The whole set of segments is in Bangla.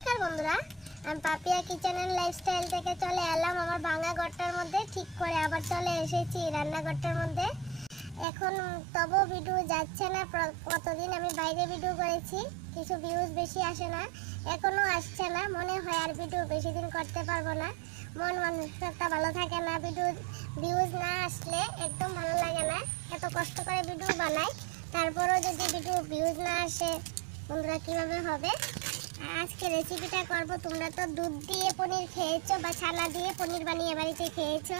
নমস্কার বন্ধুরা, আমি পাপিয়া কিচেন এন্ড লাইফস্টাইল থেকে চলে এলাম আমার ভাঙা ঘরটার মধ্যে। ঠিক করে আবার চলে এসেছি রান্নাঘরটার মধ্যে। এখন তবু ভিডিও যাচ্ছে না। কতদিন আমি বাইরে ভিডিও করেছি, কিছু ভিউজ বেশি আসে না, এখনো আসছে না। মনে হয় আর ভিডিও বেশি দিন করতে পারবো না। মন মানসিকতা ভালো থাকে না, ভিউজ না আসলে একদম ভালো লাগে না। এত কষ্ট করে ভিডিও বানাই, তারপরেও যদি ভিউজ না আসে বন্ধুরা কিভাবে হবে। আজকে রেসিপিটা করব। তোমরা তো দুধ দিয়ে পনির খেয়েছো বা ছানা দিয়ে পনির বানিয়ে বাড়িতে খেয়েছো,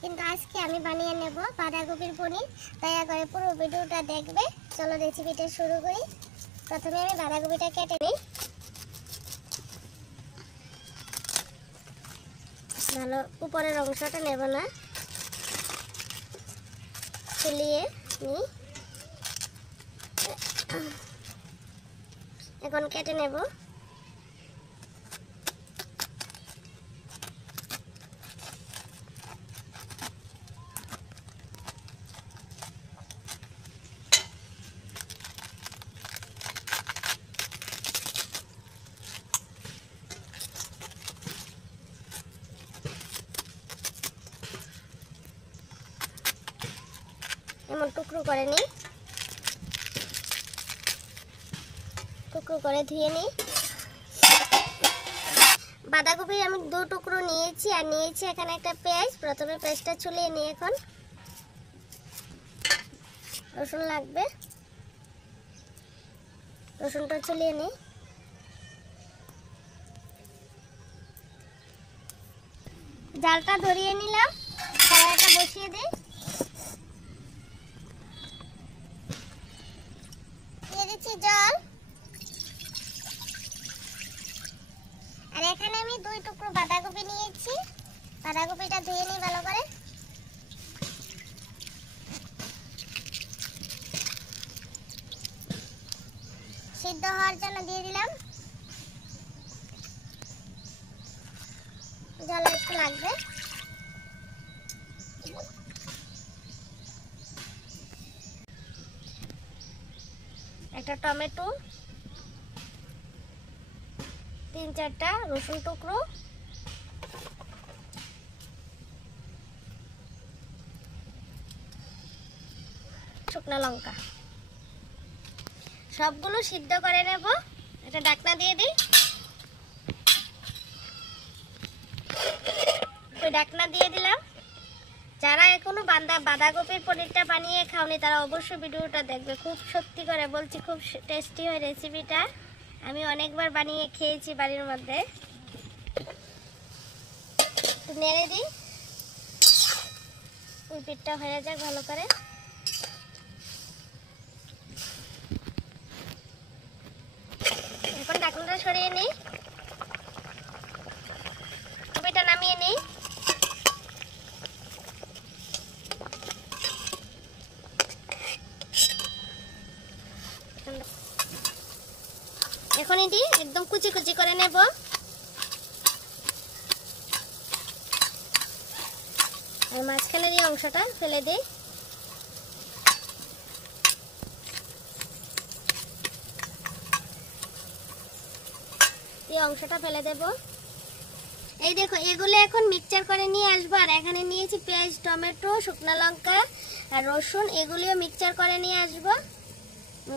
কিন্তু আজকে আমি বানিয়ে নেব বাঁধাকপির পনির। দয়া করে পুরো ভিডিওটা দেখবে। চলো রেসিপিটা শুরু করি। প্রথমে আমি বাঁধাকপিটা কেটে নিই। ভালো উপরের অংশটা নেব না, ছুলিয়ে নিই। এখন কেটে নেব। এমন টুকরো করে নিই, টুকরো করে ধুয়ে নিই। বাঁধাকপি আমি দু টুকরো নিয়েছি, আর নিয়েছি এখানে একটা পেঁয়াজ। প্রথমে পেঁয়াজটা ছুলিয়ে নিই। এখন রসুন লাগবে, রসুনটা ছুলিয়ে নিই। জালটা ধরিয়ে নিলাম, কড়াইটা বসিয়ে দিই। দিয়ে দিচ্ছি জল। আর এখানে আমি দুই টুকরো বাঁধাকপি নিয়েছি, বাঁধাকপিটা ধুয়ে নিই ভালো করে। সিদ্ধ হওয়ার জন্য দিয়ে দিলাম। জল একটু লাগবে। একটা টমেটো, 3-4টা রসুন টুকরো, শুকনো লঙ্কা, সবগুলো সিদ্ধ করে নেব। একটা ঢাকনা দিয়ে দিই। ঢাকনা দিয়ে দিলাম। যারা এখনো বাঁধাকপির পনিরটা বানিয়ে খাওনি তারা অবশ্যই ভিডিওটা দেখবে। খুব সত্যি করে বলছি, খুব টেস্টি হয় রেসিপিটা। আমি অনেকবার বানিয়ে খেয়েছি বাড়ির মধ্যে। একটু নেড়ে দিই, ওই পিঠটা হয়ে যাক ভালো করে। এখন ঢাকনাটা সরিয়ে নিই, কপিটা নামিয়ে নিই। এখন এটি একদম কুচি কুচি করে নেব। আর মাঝখানের এই অংশটা ফেলে দিই। এই অংশটা ফেলে দেব। এই দেখো, এগুলো এখন মিক্সচার করে নিয়ে আসবো। আর এখানে নিয়েছি পেঁয়াজ, টমেটো, শুকনো লঙ্কা আর রসুন, এগুলিও মিক্সচার করে নিয়ে আসবো।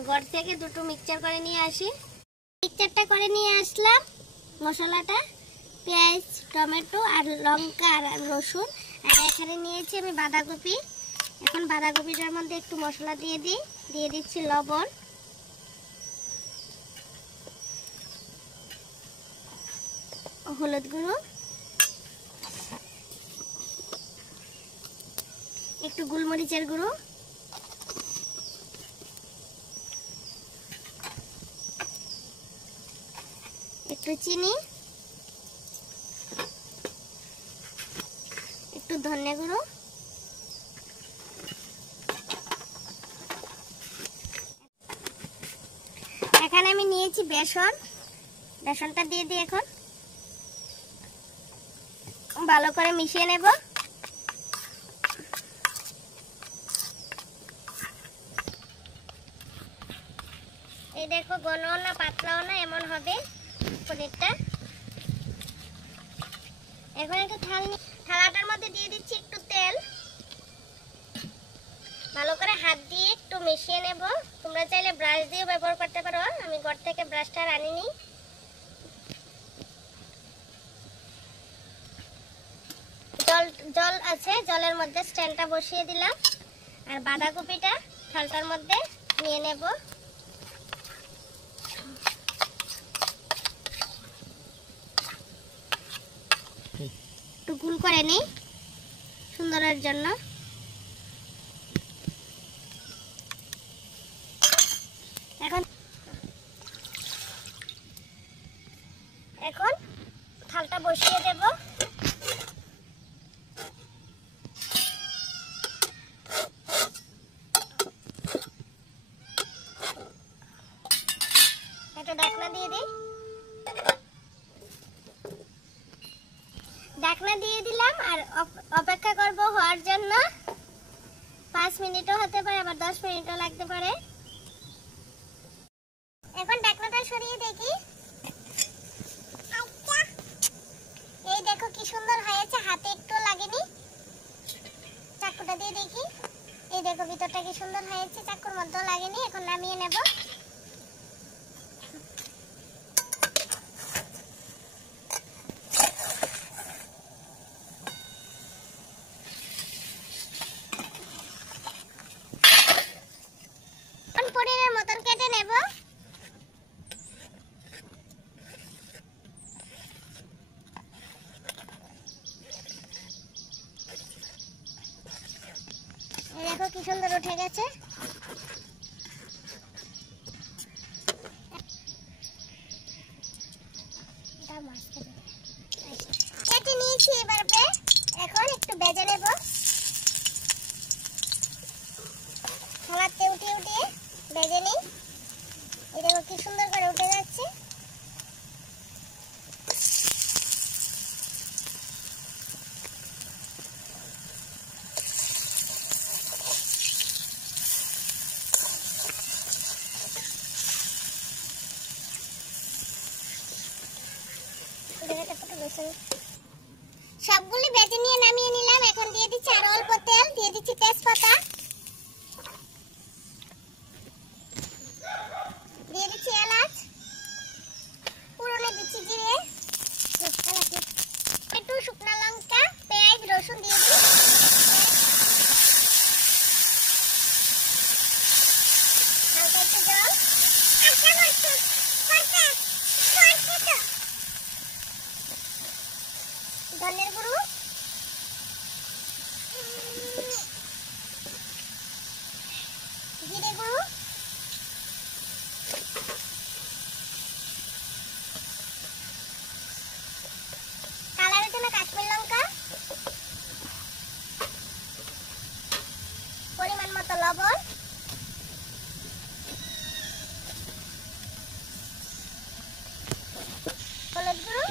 ঘর থেকে দুটো মিক্সচার করে নিয়ে আসি। মিক্সচারটা করে নিয়ে আসলাম। মশলাটা পেঁয়াজ, টমেটো আর লঙ্কা আর রসুন। আর এখানে নিয়েছি আমি বাঁধাকপি। এখন বাঁধাকপিটার মধ্যে একটু মশলা দিয়ে দিই। দিয়ে দিচ্ছি লবণ, হলুদ গুঁড়ো, একটু গোলমরিচের গুঁড়ো, একটু চিনি, একটু ধনে গুঁড়ো, এখানে আমি নিয়েছি বেসন। বেসনটা দিয়ে দিই। এখন ভালো করে মিশিয়ে নেব। এই দেখো, ঘনও না পাতলাও না, এমন হবে। পনিরটা। এখন একটা থালাটার মধ্যে দিয়ে দিচ্ছি একটু তেল। ভালো করে হাত দিয়ে একটু মিশিয়ে নেব। তোমরা চাইলে ব্রাশ দিয়েও ব্যবহার করতে পারো, আমি ঘর থেকে ব্রাশটা আনিনি। জল আছে, জলের মধ্যে স্ট্যান্ডটা বসিয়ে দিলাম। আর বাঁধাকপিটা থালটার মধ্যে নিয়ে নেব। একটু গোল করে নিই সুন্দরের জন্য। এখন থালটা বসিয়ে দেব। একটা ঢাকনা দিয়ে দিই। ঢাকনা দিয়ে দিলাম আর অপেক্ষা করব হওয়ার জন্য। 5 মিনিটও হতে পারে, আবার 10 মিনিটও লাগতে পারে। এখন ঢাকনাটা সরিয়ে দেখি। এই দেখো কি সুন্দর হয়েছে, হাতে একটু লাগেনি। চাকুটা দিয়ে দেখি। এই দেখো ভিতরটা কি সুন্দর হয়েছে, চাকুর মধ্যেও লাগেনি। এখন নামিয়ে নেব। পনিরের মতন কেটে নেব। দেখো কি সুন্দর উঠে গেছে। কেটে নিয়েছি এবার। এখন একটু ভেজে নেব। হাতে উঠিয়ে উঠিয়ে ভেজে নিই। এই দেখো কি সুন্দর করে উঠে যাচ্ছে। সবগুলি ভেজে নিয়ে নামিয়ে নিলাম। এখন দিয়ে দিচ্ছি আর অল্প তেল, দিয়ে দিচ্ছি তেজপাতা, দিয়ে দিচ্ছি এলাচ, পুরনে দিচ্ছি জিরে, একটু শুকনো লঙ্কা, পেঁয়াজ, রসুন দিয়ে দিচ্ছি। হালকা একটু জল, ধনের গুঁড়ো, জিরে গুঁড়ো, কালারের জন্য কাশ্মীর লঙ্কা, পরিমাণ মতো লবণ, হলুদ গুঁড়ো,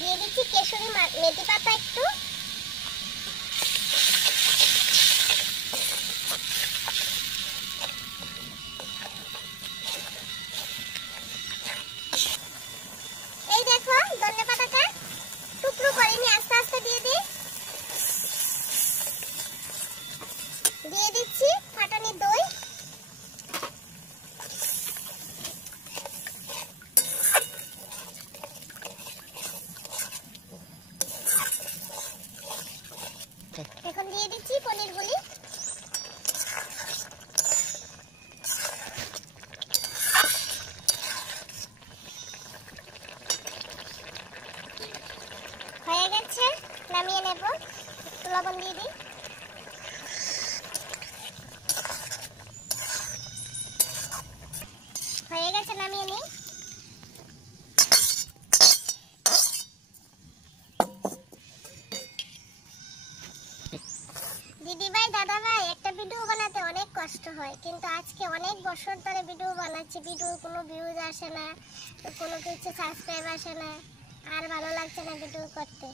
দিয়ে দিচ্ছি কেশরি মেথি পাতা একটু, এই দেখো ধনে পাতাটা টুকরো করে নিয়ে আস্তে আস্তে দিয়ে দিই। দিয়ে দিচ্ছি ফাটানি দই, এখন দিয়ে দিচ্ছি পনিরগুলি। হয়ে গেছে, নামিয়ে নেব। একটু লবণ দিয়ে দিই। হয়ে গেছে, নামিয়ে নিই। দিদি ভাই, দাদা ভাই, একটা ভিডিও বানাতে অনেক কষ্ট হয়, কিন্তু আজকে অনেক বছর ধরে ভিডিও বানাচ্ছি। ভিডিও কোনো ভিউজ আসে না, কোনো কিছু সাবস্ক্রাইব আসে না, আর ভালো লাগছে না ভিডিও করতে।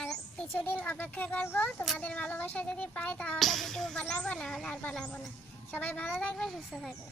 আর কিছুদিন অপেক্ষা করব, তোমাদের ভালোবাসা যদি পাই তাহলে ভিডিও বানাবো, না হলে আর বানাবো না। সবাই ভালো থাকবে, সুস্থ থাকবে।